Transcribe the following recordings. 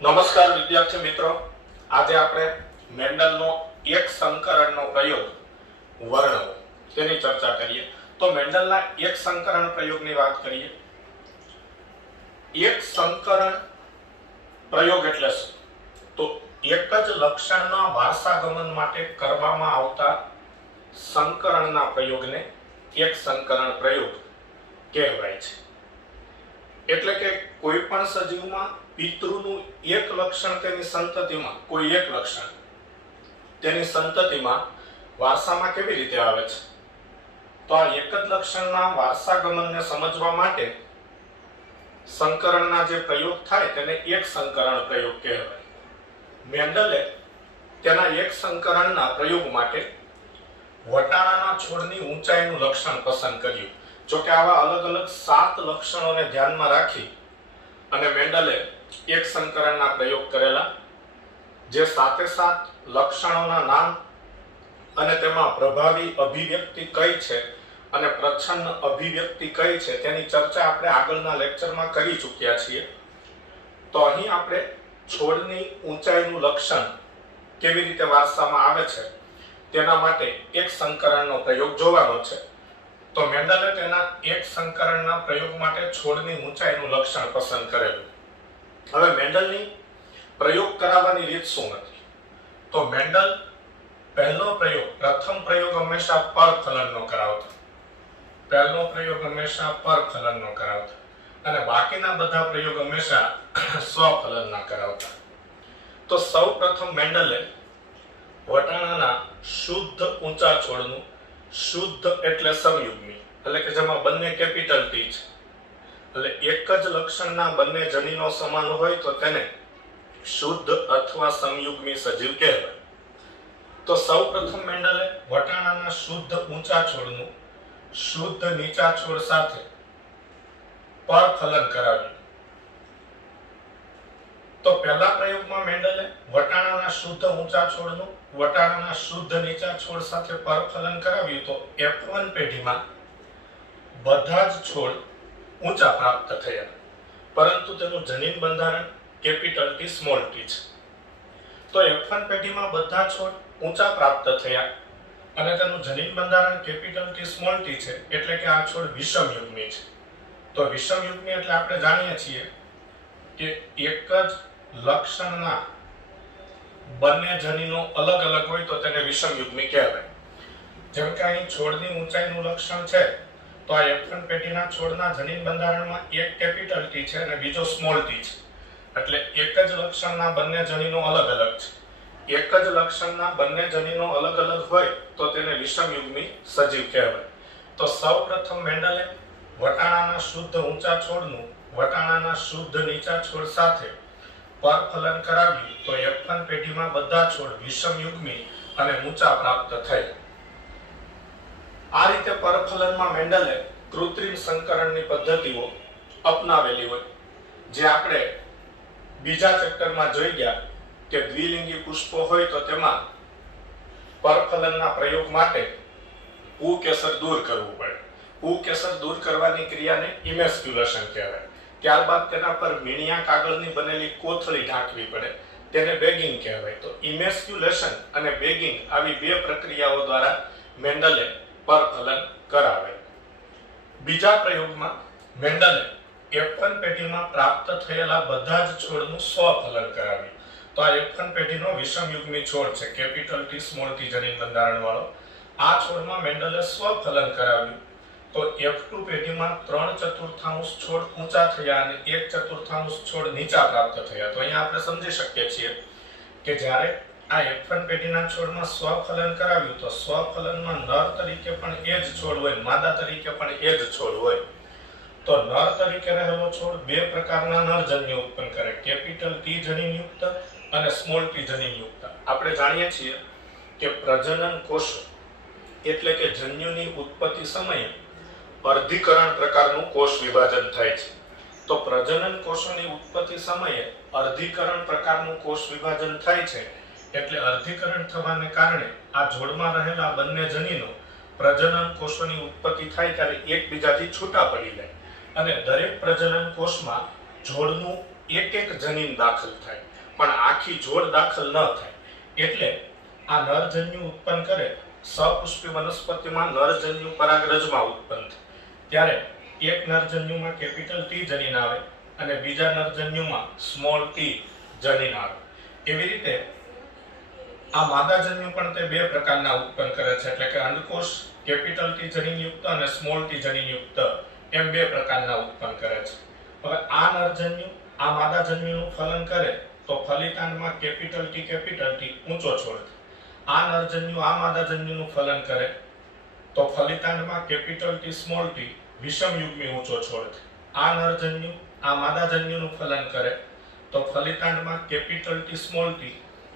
નમસ્કાર વિદ્યાર્થી મિત્રો, આજે આપણે મેન્ડલનો એક સંકરણનો પ્રયોગ વર્ણવો તેની ચર્ચા કરીએ. તો મેન્ડલના એક સંકરણ પ્રયોગની વાત કરીએ. એક સંકરણ પ્રયોગ એટલે શું? તો એક જ લક્ષણના વારસાગમન માટે કરવામાં આવતા સંકરણના પ્રયોગને એક સંકરણ પ્રયોગ કહેવાય છે. એટલે કે કોઈ પણ સજીવમાં પિતૃનું એક લક્ષણ તેની સંતતિમાં, કોઈ એક લક્ષણ તેની સંતતિમાં વારસામાં કેવી રીતે આવે છે? તો આ એક જ લક્ષણના વારસાગમનને સમજવા માટે સંકરણના જે પ્રયોગ થાય તેને એક સંકરણ પ્રયોગ કહેવાય. મેન્ડલે તેના એક સંકરણના પ્રયોગ માટે વટાણાના છોડની ઊંચાઈનું લક્ષણ પસંદ કર્યું. જો કે આવા અલગ અલગ 7 લક્ષણોને ધ્યાનમાં રાખી અને મેન્ડલે એક સંકરણના પ્રયોગ કરેલા, જે 7 લક્ષણોના નામ અને તેમાં પ્રભાવી અભિવ્યક્તિ કઈ છે અને પ્રચ્છન્ન અભિવ્યક્તિ કઈ છે તેની ચર્ચા આપણે આગળના લેક્ચરમાં કરી ચૂક્યા છીએ. તો અહીં આપણે છોડની ઊંચાઈનું લક્ષણ કેવી રીતે વારસામાં આવે છે તેના માટે એક સંકરણનો પ્રયોગ જોવાનો છે. તો મેન્ડલે તેના એક સંકરણના પ્રયોગ માટે છોડની ઊંચાઈનું લક્ષણ પસંદ કરેલું. હવે મેન્ડલની પ્રયોગ કરાવવાની રીત શું હતી? તો મેન્ડલ પ્રથમ પ્રયોગ હંમેશા પરફલનનો કરાવતો. પહેલો પ્રયોગ હંમેશા પરફલનનો કરાવતો અને બાકીના બધા પ્રયોગ હંમેશા સ્વફલનના કરાવતા. તો સૌપ્રથમ મેન્ડલે વટાણાના શુદ્ધ ઊંચા છોડનું, શુદ્ધ એટલે સમયુગ્મી, એટલે કે જેમાં બંને કેપિટલ ટી છે, એટલે એક જ લક્ષણના બંને જનીનો સમાન હોય તો તેને શુદ્ધ અથવા સમયુગ્મી સજીવ કહેવાય. તો સૌપ્રથમ મેન્ડલે વટાણાના શુદ્ધ ઊંચા છોડનું શુદ્ધ નીચા છોડ સાથે પરફલન કરાવ્યું. તો પહેલા પ્રયોગમાં મેન્ડલે વટાણાના શુદ્ધ ઊંચા છોડનું વટાણાના શુદ્ધ નીચા છોડ સાથે પરફલન કરાવ્યું. તો F1 પેઢીમાં બધા જ છોડ ઊંચા પ્રાપ્ત થયા, પરંતુ તેનું જનીન બંધારણ કેપિટલ ટી સ્મોલ ટી છે. તો F1 પેઢીમાં બધા છોડ ઊંચા પ્રાપ્ત થયા અને તેનું જનીન બંધારણ કેપિટલ ટી સ્મોલ ટી છે, એટલે કે આ છોડ વિષમયુગ્મી છે. તો વિષમયુગ્મી એટલે આપણે જાણીએ છીએ કે એક જ લક્ષણના બંને જનીનો અલગ અલગ હોય તો તેને વિષમયુગ્મી કહેવાય. જેમ કે અહીં છોડની ઊંચાઈનું લક્ષણ છે, તો આ F1 પેઢીના છોડના જનીન બંધારણમાં એક કેપિટલ ટી છે અને બીજો સ્મોલ ટી છે, એટલે એક જ લક્ષણના બંને જનીનો અલગ અલગ છે. એક જ લક્ષણના બંને જનીનો અલગ અલગ હોય તો તેને વિષમયુગ્મી સજીવ કહેવાય. તો સૌપ્રથમ મેન્ડલે વટાણાના શુદ્ધ ઊંચા છોડનું વટાણાના શુદ્ધ નીચા છોડ સાથે પરફલન કરાવ્યું. તો F1 પેઢીમાં બધા છોડ વિષમયુગ્મી અને ઊંચા પ્રાપ્ત થયા. આ રીતે પરફલનમાં મેન્ડલે કૃત્રિમ સંકરણની પદ્ધતિઓ અપનાવેલી હોય, જે આપણે બીજા ચેપ્ટરમાં જોઈ ગયા કે દ્વિલિંગી પુષ્પો હોય તો તેમાં પરફલનના પ્રયોગ માટે ઉકેસર દૂર કરવું પડે. ઉકેસર દૂર કરવાની ક્રિયાને ઇમેસ્ક્યુલેશન કહેવાય. ત્યારબાદ તેના પર મીણિયા કાગળની બનેલી કોથળી ઢાંકવી પડે, તેને બેગિંગ કહેવાય. તો ઇમેસ્ક્યુલેશન અને બેગિંગ આવી બે પ્રક્રિયાઓ દ્વારા મેન્ડલે પરફલન કરાવે. બીજા પ્રયોગમાં મેન્ડલે F1 પેઢીમાં પ્રાપ્ત થયેલા બધા જ છોડનું સ્વફલન કરાવ્યું. તો આ F1 પેઢીનો વિષમયુગ્મી છોડ છે, કેપિટલ ટી સ્મોલ ટી જનીન બંધારણ વાળો. આ છોડમાં મેન્ડલે સ્વફલન કરાવ્યું. તો F2 પેઢીમાં 3/4 છોડ ઊંચા થયા અને 1/4 છોડ નીચા પ્રાપ્ત થયા. તો અહીંયા આપણે સમજી શકીએ છીએ કે જ્યારે આ F1 પેઢીના છોડમાં સ્વફલન કરાવ્યું તો સ્વફલનમાં નર તરીકે પણ એ જ છોડ હોય, માદા તરીકે પણ એ જ છોડ હોય. તો નર તરીકે રહેલો છોડ બે પ્રકારના નરજન્ય ઉત્પન્ન કરે, કેપિટલ ટી જનીનયુક્ત અને સ્મોલ ટી જનીનયુક્ત. આપણે જાણીએ છીએ કે પ્રજનન કોષો એટલે કે જન્યુની ઉત્પત્તિ સમયે અર્ધીકરણ પ્રકારનું કોષ વિભાજન થાય છે. તો પ્રજનન કોષોની ઉત્પત્તિ સમયે અર્ધીકરણ પ્રકારનું કોષ વિભાજન થાય છે, એટલે અર્ધીકરણ થવાને કારણે આ જોડમાં રહેલા બંને જનીનો પ્રજનન કોષોની ઉત્પત્તિ થાય ત્યારે એકબીજાથી છૂટા પડી જાય અને દરેક પ્રજનન કોષમાં જોડનું એક એક જનીન દાખલ થાય. પણ આખી જોડ દાખલ ન થાય. એટલે આ નરજન્યુ ઉત્પન્ન કરે. સપુષ્પી વનસ્પતિમાં નરજન્યુ પરાગરજમાં ઉત્પન્ન થાય ત્યારે એક નરજન્યુમાં કેપિટલ ટી જનીન આવે અને બીજા નરજન્યુમાં સ્મોલ ટી જનીન આવે. એવી રીતે આ માદાજન્યુ પણ તે બે પ્રકારના ઉત્પન્ન કરે છે, એટલે કે અંડકોષ કેપિટલ ટી જનીનયુક્ત અને સ્મોલ ટી જનીનયુક્ત એમ બે પ્રકારના ઉત્પન્ન કરે છે. હવે આ નરજન્યુ આ માદાજન્યુનું ફલન કરે તો ફલિતાંડમાં કેપિટલ ટી ઊંચો છોડ થાય. આ નરજન્યુ આ માદાજન્યુનું ફલન કરે તો ફલિતાંડમાં કેપિટલ ટી સ્મોલ ટી વિષમયુગ્મી ઊંચો છોડ થાય. આ નરજન્યુ આ માદાજન્યુનું ફલન કરે તો ફલિતાંડમાં કેપિટલ ટી સ્મોલ ટી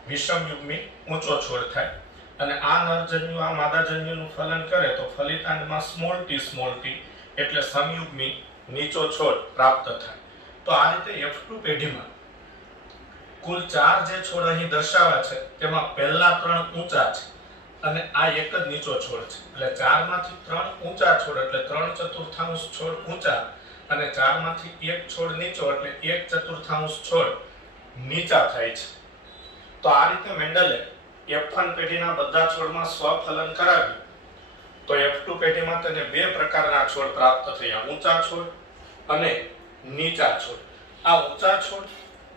વિષમયુગ્મી ઊંચો છોડ થાય. અને આ નરજન્યુ આ માદાજન્યુનું ફલન કરે તો ફલિતાંડમાં સ્મોલ ટી એટલે સમયુગ્મી નીચો છોડ પ્રાપ્ત થાય. તો આ રીતે F2 પેઢીમાં કુલ 4 જે છોડ અહીં દર્શાવ્યા છે તેમાં પહેલા 3 ઊંચા છે અને આ એક જ નીચો છોડ છે. એટલે 4 માંથી 3 ઊંચા છોડ એટલે 3/4 છોડ ઊંચા અને 4 માંથી 1 છોડ નીચો એટલે 1/4 છોડ નીચા થાય છે. તો આ રીતે મેન્ડલે F1 પેઢીના બધા છોડમાં સ્વફલન કરાવ્યું તો F2 પેઢીમાં તેને બે પ્રકારના છોડ પ્રાપ્ત થયા, ઊંચા છોડ અને નીચા છોડ. આ ઊંચા છોડ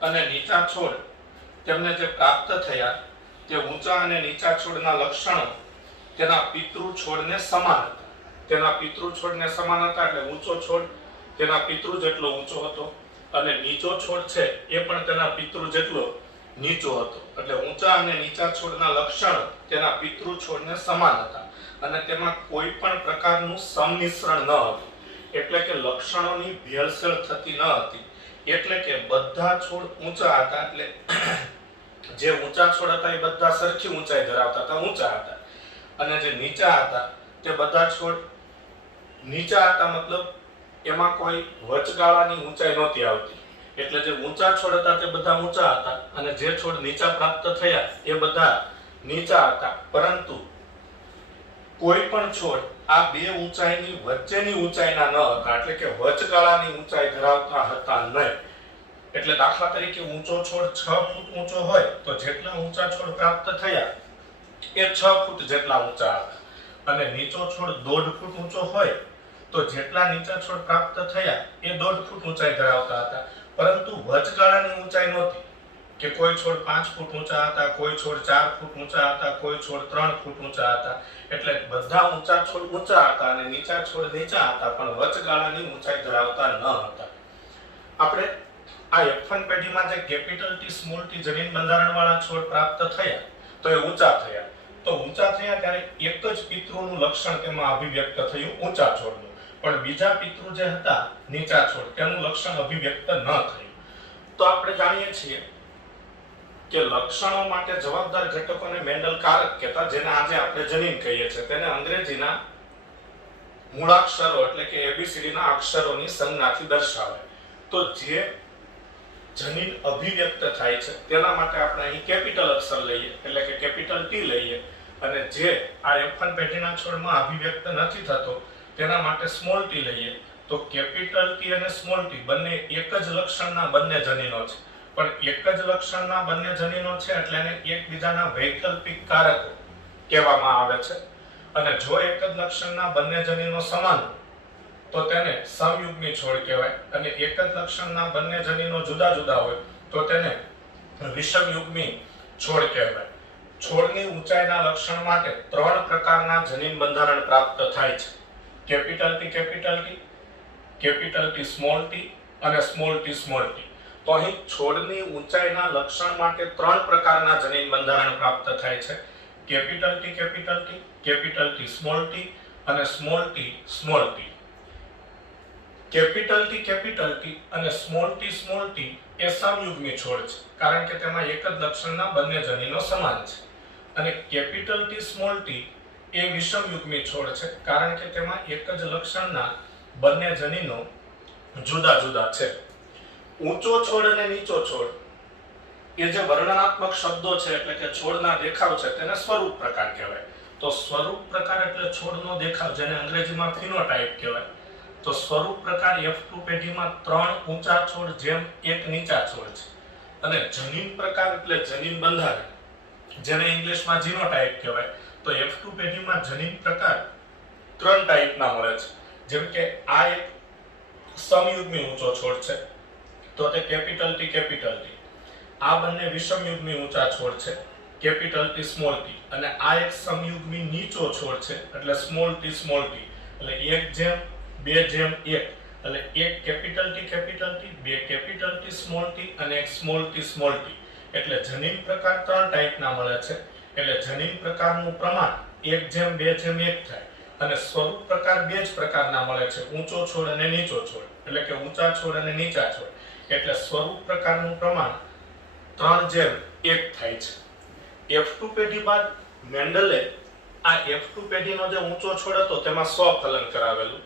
અને નીચા છોડ તેમને જે પ્રાપ્ત થયા તે ઊંચા અને નીચા છોડના લક્ષણો તેના પિતૃ છોડને સમાન હતા. તેના પિતૃ છોડને સમાન હતા એટલે ઊંચો છોડ તેના પિતૃ જેટલો ઊંચો હતો અને નીચો છોડ છે એ પણ તેના પિતૃ જેટલો નીચો હતો. એટલે ઊંચા અને નીચા છોડના લક્ષણો તેના પિતૃ છોડને સમાન હતા અને તેમાં કોઈ પણ પ્રકારનું સંમિશ્રણ ન હતું. એટલે કે લક્ષણોની ભેળસેળ થતી ન હતી. એટલે કે બધા છોડ ઊંચા હતા. એટલે જે ઊંચા છોડ હતા એ બધા સરખી ઊંચાઈ ધરાવતા હતા, ઊંચા હતા. અને જે નીચા હતા તે બધા છોડ નીચા હતા, મતલબ એમાં કોઈ વચગાળાની ઊંચાઈ નહોતી આવતી. એટલે જે ઊંચા છોડ હતા તે બધા ઊંચા હતા અને જે છોડ નીચા પ્રાપ્ત થયા એ બધા નીચા હતા. પરંતુ કોઈ પણ છોડ આ બે ઊંચાઈની વચ્ચેની ઊંચાઈના ન હતા, એટલે કે વચગાળાની ઊંચાઈ ધરાવતા હતા નહીં. એટલે દાખલા તરીકે ઊંચો છોડ 6 ફૂટ ઊંચો હોય તો જેટલા ઊંચા છોડ પ્રાપ્ત થયા એ 6 ફૂટ જેટલા ઊંચા હતા અને નીચો છોડ 1.5 ફૂટ ઊંચો હોય તો જેટલા નીચા છોડ પ્રાપ્ત થયા એ 1.5 ફૂટ ઊંચાઈ ધરાવતા હતા. પરંતુ વચગાળાની ઊંચાઈ નહોતી કે કોઈ છોડ 5 ફૂટ ઊંચા હતા, કોઈ છોડ 4 ફૂટ ઊંચા હતા, કોઈ છોડ 3 ફૂટ ઊંચા હતા. એટલે બધા ઊંચા છોડ ઊંચા હતા અને નીચા છોડ નીચા હતા, પણ વચગાળાની ઊંચાઈ ધરાવતા ન હતા. આપણે આ F1 પેઢીમાં જે કેપિટલ ટી સ્મોલ ટી જનીન બંધારણવાળા છોડ પ્રાપ્ત થયા તો એ ઊંચા થયા. તો ઊંચા થયા ત્યારે એક જ પિતૃનું લક્ષણ તેમાં અભિવ્યક્ત થયું ઊંચા છોડનું, પણ બીજા પિતૃ જે હતા નીચા છોડ તેનું લક્ષણ અભિવ્યક્ત ન થયું. તો આપણે જાણીએ છીએ કે લક્ષણો માટે જવાબદાર ઘટકોને મેન્ડલ કારક કહેતા, જેને આજે આપણે જનીન કહીએ છીએ. તેને અંગ્રેજીના મૂળાક્ષરો એટલે કે ABCD ના અક્ષરોની સંજ્ઞાથી દર્શાવે. તો જે જનીન અભિવ્યક્ત થાય છે તેના માટે આપણે અહીં કેપિટલ અક્ષર લઈએ એટલે કે કેપિટલ T લઈએ, અને જે આ F1 પેઢીના છોડમાં અભિવ્યક્ત નથી થતો તેના માટે સ્મોલ t લઈએ. તો કેપિટલ T અને સ્મોલ t બંને એક જ લક્ષણના બંને જનીનો છે, પણ એક જ લક્ષણના બંને જનીનો છે એટલે એને એકબીજાના વૈકલ્પિક કારકો કહેવામાં આવે છે. અને જો એક જ લક્ષણના બંને જનીનો સમાન તો તેને સમયુગ્મી છોડ કહેવાય, અને એક જ લક્ષણના બંને જનીનો જુદા જુદા હોય તો તેને વિષમયુગ્મી છોડ કહેવાય. છોડની ઊંચાઈના લક્ષણ માટે 3 પ્રકારના જનીન બંધારણ પ્રાપ્ત થાય છે: capital T, capital T small t અને સ્મોલ t. તો અહીં છોડની ઊંચાઈના લક્ષણ માટે 3 પ્રકારના જનીન બંધારણ પ્રાપ્ત થાય છે: capital T, capital T small t અને સ્મોલ t. કેપિટલ T અને સ્મોલ t એ સમયુગ્મી છોડ છે, કારણ કે તેમાં એક જ લક્ષણના બંને જનીનો સમાન છે. અને કેપિટલ T સ્મોલ t એ વિષમયુગ્મી છોડ છે, કારણ કે તેમાં એક જ લક્ષણના બંને જનીનો જુદા જુદા છે. ઊંચો છોડ અને નીચો છોડ એ જે વર્ણનાત્મક શબ્દો છે એટલે કે છોડના દેખાવ છે તેને સ્વરૂપ પ્રકાર કહેવાય. તો સ્વરૂપ પ્રકાર એટલે છોડનો દેખાવ, જેને અંગ્રેજીમાં ફિનોટાઇપ કહેવાય. તો સ્વરૂપ પ્રકાર F2 પેઢીમાં 3 ઊંચા છોડ જેમ એક નીચા છોડ છે. અને જનીન પ્રકાર એટલે જનીન બંધારણ, જેને ઇંગ્લિશમાં જીનોટાઇપ કહેવાય. તો F2 પેઢીમાં જનીન પ્રકાર 3 ટાઈપના મળે છે. જેમ કે આ એક સમયુગ્મી ઊંચો છોડ છે, તો તે કેપિટલ ટી. આ બંને વિષમયુગ્મી ઊંચા છોડ છે, કેપિટલ ટી. અને આ એક સમયુગ્મી નીચો છોડ છે, એટલે સ્મોલ ટી. એટલે 1:2:1, એટલે એક કેપિટલ ટી, બે કેપિટલ ટી અને એક સ્મોલ ટી. એટલે જનીન પ્રકાર 3 ટાઈપના મળે છે. એટલે જનીન પ્રકારનું પ્રમાણ 1:2:1 થાય અને સ્વરૂપ પ્રકાર 2 જ પ્રકારના મળે છે, ઊંચો છોડ અને નીચો છોડ, એટલે કે ઊંચા છોડ અને નીચા છોડ. એટલે સ્વરૂપ પ્રકારનું પ્રમાણ 3:1 થાય છે. F2 પેઢી બાદ મેન્ડલે આ F2 પેઢીનો જે ઊંચો છોડ હતો તેમાં સ્વફલન કરાવેલું.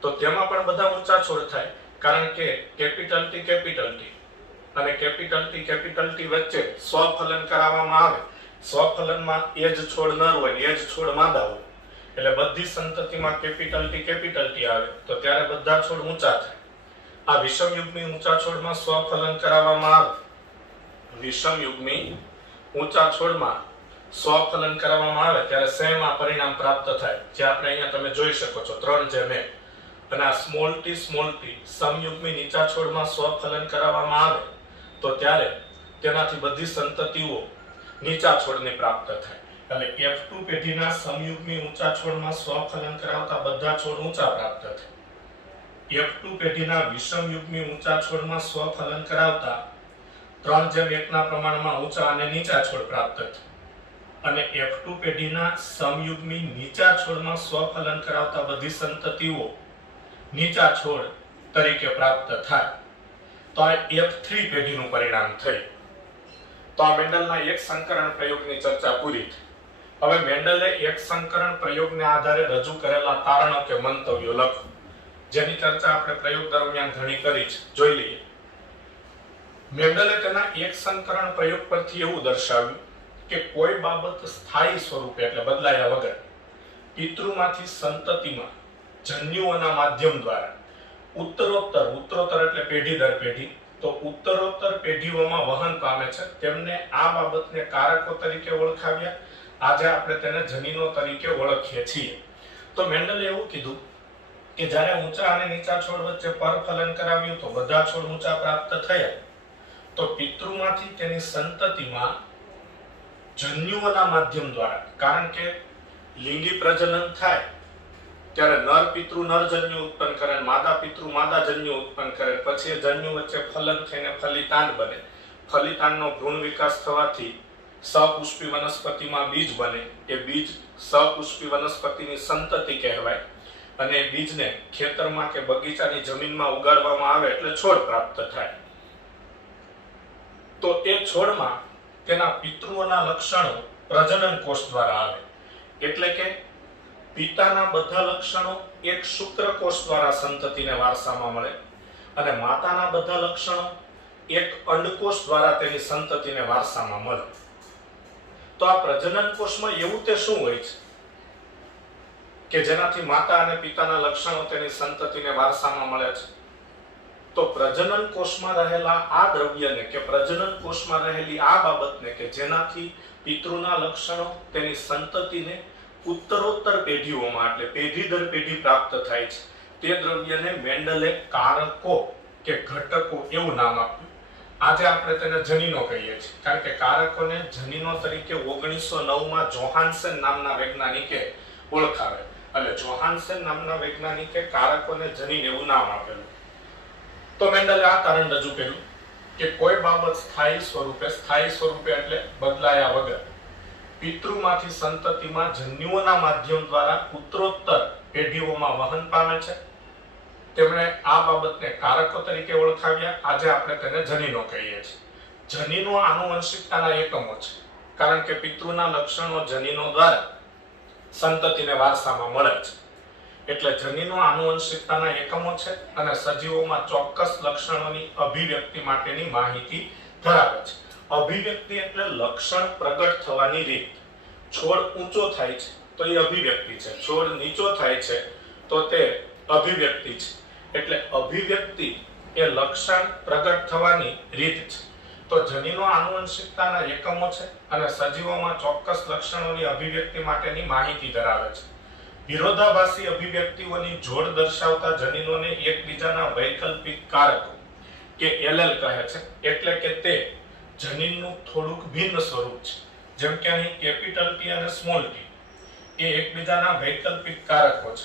તો તેમાં પણ બધા ઊંચા છોડ થાય, કારણ કે કેપિટલ ટી અને કેપિટલ ટી વચ્ચે સ્વફલન કરાવવામાં આવે. સ્વફલનમાં એ જ છોડ નર હોય, એ જ છોડ માદા હોય. એટલે બધી સંતતિમાં કેપિટલ ટી આવે તો ત્યારે બધા છોડ ઊંચા થાય. આ વિષમયુગ્મી ઊંચા છોડમાં સ્વફલન કરાવવામાં આવે. વિષમયુગ્મી ઊંચા છોડમાં સ્વફલન કરવામાં આવે ત્યારે સેમ આ પરિણામ પ્રાપ્ત થાય, જે આપણે અહીંયા તમે જોઈ શકો છો 3:1. અને આ સ્મોલ ટી સમયુગ્મી નીચા છોડમાં સ્વફલન કરાવવામાં આવે તો ત્યારે તેનાથી બધી સંતતિઓ નીચા છોડને પ્રાપ્ત થાય. એટલે F2 પેઢીના સમયુગ્મી ઊંચા છોડમાં સ્વફલન કરાવતા બધા છોડ ઊંચા પ્રાપ્ત થાય. F2 પેઢીના વિષમયુગ્મી ઊંચા છોડમાં સ્વફલન કરાવતા 3:1 ના પ્રમાણમાં ઊંચા અને નીચા છોડ પ્રાપ્ત થાય. અને F2 પેઢીના સમયુગ્મી નીચા છોડમાં સ્વફલન કરાવતા બધી સંતતિઓ નીચા છોડ તરીકે પ્રાપ્ત થાય. તો આ F3 પેઢીનું પરિણામ થયું. તો આ મેન્ડલના એક સંકરણ પ્રયોગની ચર્ચા પૂરી થઈ. હવે મેન્ડલે એક સંકરણ પ્રયોગને આધારે રજૂ કરેલા તારણો કે મંતવ્યો લખો, જેની ચર્ચા આપણે પ્રયોગ દરમિયાન ઘણી કરી છે. જોઈ લઈએ. મેન્ડલે તેના એક સંકરણ પ્રયોગ પરથી એવું દર્શાવ્યું કે કોઈ બાબત સ્થાયી સ્વરૂપે એટલે બદલાયા વગર પિતૃમાંથી સંતતિમાં જન્યુઓના માધ્યમ દ્વારા ઉત્તરોત્તર એટલે પેઢી દર પેઢી, તો ઉત્તરોત્તર પેઢીઓમાં વહન પામે છે. તેમને આ બાબતને કારકો તરીકે ઓળખાવ્યા. આજે આપણે તેને જનીનો તરીકે ઓળખીએ છીએ. તો મેન્ડલે એવું કીધું કે જ્યારે ઊંચા અને નીચા છોડ વચ્ચે પરફલન કરાવ્યું તો બધા છોડ ઊંચા પ્રાપ્ત થયા. તો પિતૃમાંથી તેની સંતતિમાં જન્યુઓના માધ્યમ દ્વારા, કારણ કે લિંગી પ્રજનન થાય ત્યારે નર પિતૃ નર જન્યુ ઉત્પન્ન કરે, માદા પિતૃ માદા જન્યુ ઉત્પન્ન કરે, પછી એ જન્યુ વચ્ચે ફલન થઈને ફલિતાંડ બને. ફલિતાંડનો ભ્રૂણ વિકાસ થવાથી સપુષ્પી વનસ્પતિમાં બીજ બને. એ બીજ સપુષ્પી વનસ્પતિની સંતતિ કહેવાય. અને એ બીજને ખેતરમાં કે બગીચાની જમીનમાં ઉગાડવામાં આવે એટલે છોડ પ્રાપ્ત થાય. તો એ છોડમાં તેના પિતૃઓના લક્ષણો પ્રજનન કોષ દ્વારા આવે. એટલે કે પિતાના બધા લક્ષણો એક શુક્રકોષ દ્વારા સંતતિને વારસામાં મળે અને માતાના બધા લક્ષણો એક અંડકોષ દ્વારા તેની સંતતિને વારસામાં મળે. તો આ પ્રજનન કોષમાં એવું તે શું હોય છે કે જેનાથી માતા અને પિતાના લક્ષણો તેની સંતતિને વારસામાં મળે છે? તો પ્રજનન કોષમાં રહેલા આ દ્રવ્યને કે પ્રજનન કોષમાં રહેલી આ બાબતને કે જેનાથી પિતૃના લક્ષણો તેની સંતતિને ઉત્તરોત્તર પેઢીઓમાં એટલે પેઢી દર પેઢી પ્રાપ્ત થાય છે, તે દ્રવ્યને મેન્ડલે કારકો કે ઘટકો એવું નામ આપ્યું. આજે આપણે તેને જનીનો કહીએ છીએ, કારણ કે કારકોને જનીનો તરીકે 1909 માં જોહાન્સન નામના વૈજ્ઞાનિકે ઓળખાવે. એટલે જોહાન્સન નામના વૈજ્ઞાનિકે કારકોને જનીન એવું નામ આપેલું. તો મેન્ડલે આ તારણ રજૂ કર્યું કે કોઈ બાબત સ્થાયી સ્વરૂપે એટલે બદલાયા વગર પિતૃમાંથી સંતતિમાં જન્યુઓના માધ્યમ દ્વારા ઉત્તરોત્તર પેઢીઓમાં વહન પામે છે. તેમણે આ બાબતને કારકો તરીકે ઓળખાવ્યા. આજે આપણે તેને જનીનો કહીએ છીએ. જનીનો આનુવંશિકતાના એકમો છે, કારણ કે પિતૃના લક્ષણો જનીનો દ્વારા સંતતિને વારસામાં મળે છે. એટલે જનીનો આનુવંશિકતાના એકમો છે અને સજીવોમાં ચોક્કસ લક્ષણોની અભિવ્યક્તિ માટેની માહિતી ધરાવે છે. અભિવ્યક્તિ એટલે લક્ષણ પ્રગટ થવાની રીત. છોડ ઊંચો થાય છે તો એ અભિવ્યક્તિ છે, છોડ નીચો થાય છે તો તે અભિવ્યક્તિ છે. એટલે અભિવ્યક્તિ એ લક્ષણ પ્રગટ થવાની રીત છે. તો જનીનો આનુવંશિકતાના એકમો છે અને સજીવોમાં ચોક્કસ લક્ષણોની અભિવ્યક્તિ માટેની માહિતી ધરાવે છે. વિરોધાભાસી અભિવ્યક્તિઓની જોડ દર્શાવતા જનીનોને એકબીજાના વૈકલ્પિક કારકો કે એલેલ કહે છે. એટલે કે તે જનીનનું થોડુંક ભિન્ન સ્વરૂપ છે. જેમ કે અહીં કેપિટલ ટી અને સ્મોલ ટી એ એકબીજાના વૈકલ્પિક કારકો છે.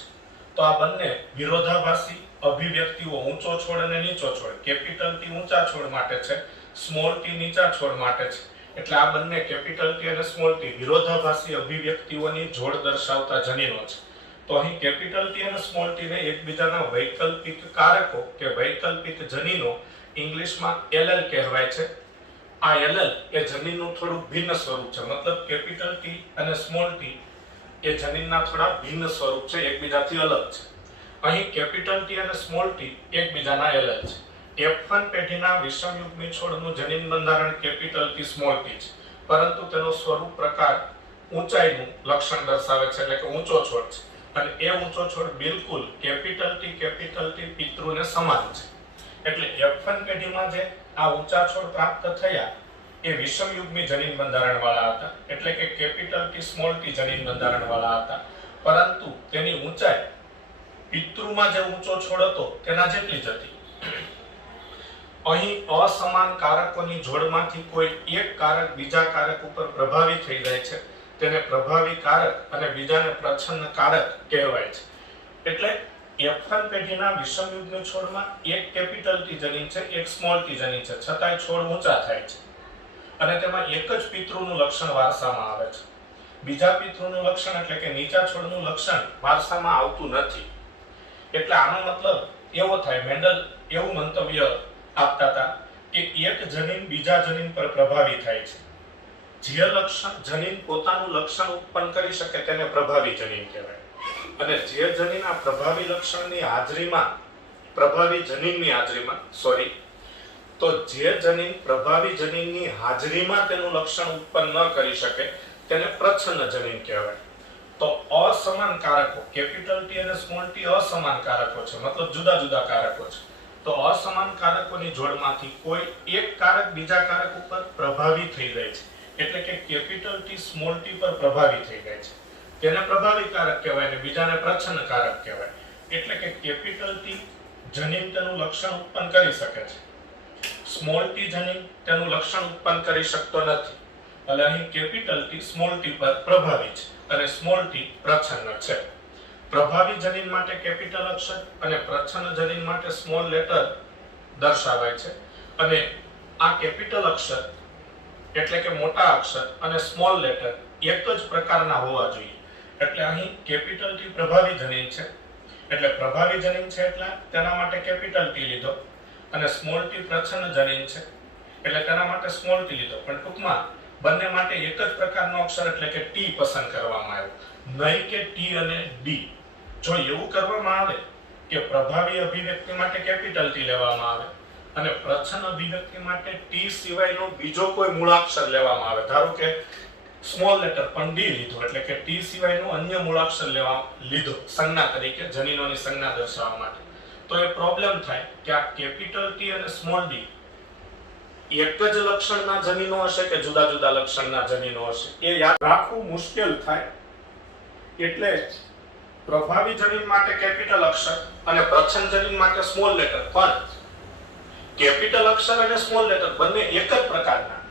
તો આ બંને વિરોધાભાસી અભિવ્યક્તિઓ ઊંચો છોડ અને નીચો છોડ, કેપિટલ ટી ઊંચા છોડ માટે છે, સ્મોલ ટી નીચા છોડ માટે છે. એટલે આ બંને કેપિટલ ટી અને સ્મોલ ટી વિરોધાભાસી અભિવ્યક્તિઓની જોડ દર્શાવતા જનીનો છે. તો અહીં કેપિટલ ટી અને સ્મોલ ટી ને એકબીજાના વૈકલ્પિક કારકો કે વૈકલ્પિક જનીનો ઇંગ્લિશમાં એલેલ કહેવાય છે. આ એલેલ એ જનીનનું થોડું ભિન્ન સ્વરૂપ છે. મતલબ કેપિટલ ટી અને સ્મોલ ટી એ જનીનના થોડા ભિન્ન સ્વરૂપ છે, એકબીજાથી અલગ છે. અહીં કેપિટલ ટી અને સ્મોલ ટી એકબીજાના એલેલ છે. F1 પેઢીના વિષમયુગ્મી છોડનું જનીન બંધારણ કેપિટલ ટી સ્મોલ ટી છે, પરંતુ તેનો સ્વરૂપ પ્રકાર ઊંચાઈનું લક્ષણ દર્શાવે છે, એટલે કે ઊંચો છોડ છે. અને એ ઊંચો છોડ બિલકુલ કેપિટલ ટી પિતૃને સમાન છે. એટલે F1 પેઢીમાં જે આ ઊંચા છોડ પ્રાપ્ત થયા એ વિષમયુગ્મી જનીન બંધારણ વાળા હતા, એટલે કે કેપિટલ ટી સ્મોલ ટી જનીન બંધારણ વાળા હતા. પરંતુ તેની ઊંચાઈ પિતૃમાં જે ઊંચો છોડ હતો તેના જેટલી જ હતી. અહીં અસમાન કારકોની જોડમાંથી કોઈ એક કારક બીજા કારક ઉપર પ્રભાવી થઈ જાય છે, તેને પ્રભાવી કારક અને બીજાને પ્રચ્છન્ન કારક કહેવાય છે. એટલે F1 પેઢીના વિષમયુગ્મી છોડમાં એક કેપિટલ ટી જનીન છે, એક સ્મોલ ટી જનીન છે, છતાંય છોડ ઊંચા થાય છે અને તેમાં એક જ પિતૃનું લક્ષણ વારસામાં આવે છે. બીજા પિતૃનું લક્ષણ એટલે કે નીચા છોડનું લક્ષણ વારસામાં આવતું નથી. એટલે આનો મતલબ એવો થાય, મેન્ડલ એવું મંતવ્ય આપતા હતા કે એક જનીન બીજા જનીન પર પ્રભાવી થાય છે. જે જનીન પોતાનું લક્ષણ ઉત્પન્ન કરી શકે તેને પ્રભાવી જનીન કહેવાય. અને જે જનીન આ પ્રભાવી લક્ષણની હાજરીમાં તો જે જનીન પ્રભાવી જનીનની હાજરીમાં તેનું લક્ષણ ઉત્પન્ન ન કરી શકે તેને પ્રચ્છન્ન જનીન કહેવાય. તો અસમાન કારકો કેપિટલ ટી અને સ્મોલ ટી અસમાન કારકો છે, મતલબ જુદા જુદા કારકો છે. તો અસમાન કારકોની જોડમાંથી કોઈ એક કારક બીજા કારક ઉપર પ્રભાવી થઈ જાય છે, એટલે કે કેપિટલ ટી સ્મોલ ટી પર પ્રભાવી થઈ જાય છે, તેને પ્રભાવી કારક કહેવાય અને બીજાને પ્રચ્છન્ન કારક કહેવાય. એટલે કે કેપિટલ ટી જનીન તેનું લક્ષણ ઉત્પન્ન કરી શકે છે, સ્મોલ ટી જનીન તેનું લક્ષણ ઉત્પન્ન કરી શકતો નથી. એટલે અહીં કેપિટલ ટી સ્મોલ ટી પર પ્રભાવી છે અને સ્મોલ ટી પ્રચ્છન્ન છે. પ્રભાવી જનીન માટે કેપિટલ અક્ષર અને પ્રચ્છન્ન જનીન માટે સ્મોલ લેટર દર્શાવાય છે. અને આ કેપિટલ અક્ષર એટલે કે મોટા અક્ષર અને સ્મોલ લેટર એક જ પ્રકારના હોવા જોઈએ. એટલે અહીં કેપિટલ ટી પ્રભાવી જનીન છે, એટલે પ્રભાવી જનીન છે એટલે તેના માટે કેપિટલ ટી લીધો, અને સ્મોલ ટી પ્રચ્છન્ન જનીન છે એટલે તેના માટે સ્મોલ ટી લીધો. પણ ટૂંકમાં બંને માટે એક જ પ્રકારનો અક્ષર એટલે કે ટી પસંદ કરવામાં આવ્યો, નહીં કે ટી અને ડી. જો એવું કરવામાં આવે કે પ્રભાવી અભિવ્યક્તિ માટે કેપિટલ ટી લેવામાં આવે અને પ્રચ્છન્ન અભિવ્યક્તિ માટે ટી સિવાયનો બીજો કોઈ મૂળાક્ષર લેવામાં આવે, ધારો કે સ્મોલ લેટર પણ ડી લીધો એટલે કે ટી સિવાયનો અન્ય મૂળાક્ષર લીધો સંજ્ઞા તરીકે, જનીનોની સંજ્ઞા દર્શાવવા માટે, તો એ પ્રોબ્લેમ થાય કે આ કેપિટલ ટી અને સ્મોલ ડી એક જ લક્ષણના જનીનો હશે કે જુદા જુદા લક્ષણના જનીનો હશે, એ યાદ રાખવું મુશ્કેલ થાય. એટલે પ્રભાવી જનીન માટે કેપિટલ અક્ષર અને પ્રચ્છન્ન જનીન માટે સ્મોલ લેટર, પણ કેપિટલ અક્ષર અને સ્મોલ લેટર બંને એક જ પ્રકારના,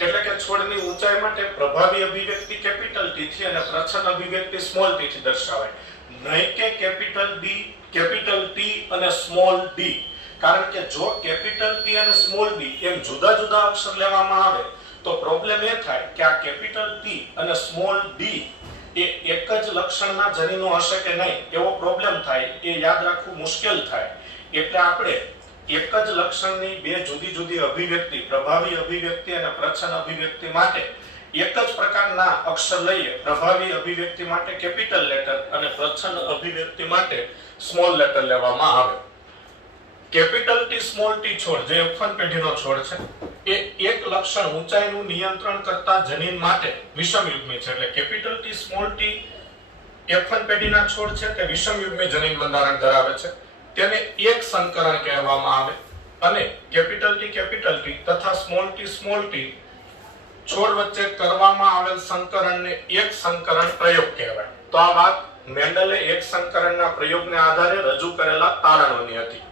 એટલે કે છોડની ઊંચાઈ માટે પ્રભાવી અભિવ્યક્તિ કેપિટલ ટી થી અને પ્રચ્છન્ન અભિવ્યક્તિ સ્મોલ ટી થી દર્શાવાય, નહીં કે કેપિટલ ટી અને સ્મોલ ડી. કારણ કે જો કેપિટલ ટી અને સ્મોલ ડી એમ જુદા જુદા અક્ષર લેવામાં આવે તો પ્રોબ્લેમ એ થાય કે આ કેપિટલ ટી અને સ્મોલ ડી એ એક જ લક્ષણના જનીનો હશે કે નહીં એવો પ્રોબ્લેમ થાય, એ યાદ રાખવું મુશ્કેલ થાય. એટલે આપણે એક જ લક્ષણની બે જુદી જુદી અભિવ્યક્તિ, પ્રભાવી અભિવ્યક્તિ અને પ્રચ્છન્ન અભિવ્યક્તિ માટે એક જ પ્રકારના અક્ષર લઈએ. પ્રભાવી અભિવ્યક્તિ માટે કેપિટલ લેટર અને પ્રચ્છન્ન અભિવ્યક્તિ માટે સ્મોલ લેટર લેવામાં આવે. કેપિટલ ટી સ્મોલ ટી છોડ જે F1 પેઢીનો છોડ છે એ એક લક્ષણ ઊંચાઈનું નિયંત્રણ કરતા જનીન માટે વિષમયુગ્મી છે. એટલે capital T small T F1 પેઢીના છોડ છે તે વિષમયુગ્મી જનીન બંધારણ ધરાવે છે. તેને એક સંકરણ કહેવામાં આવે અને કેપિટલ ટી તથા સ્મોલ ટી છોડ વચ્ચે કરવામાં આવેલ સંકરણને એક સંકરણ પ્રયોગ કહેવાય. તો આ વાત મેન્ડલે એક સંકરણના પ્રયોગને આધારે રજૂ કરેલા તારણોની હતી.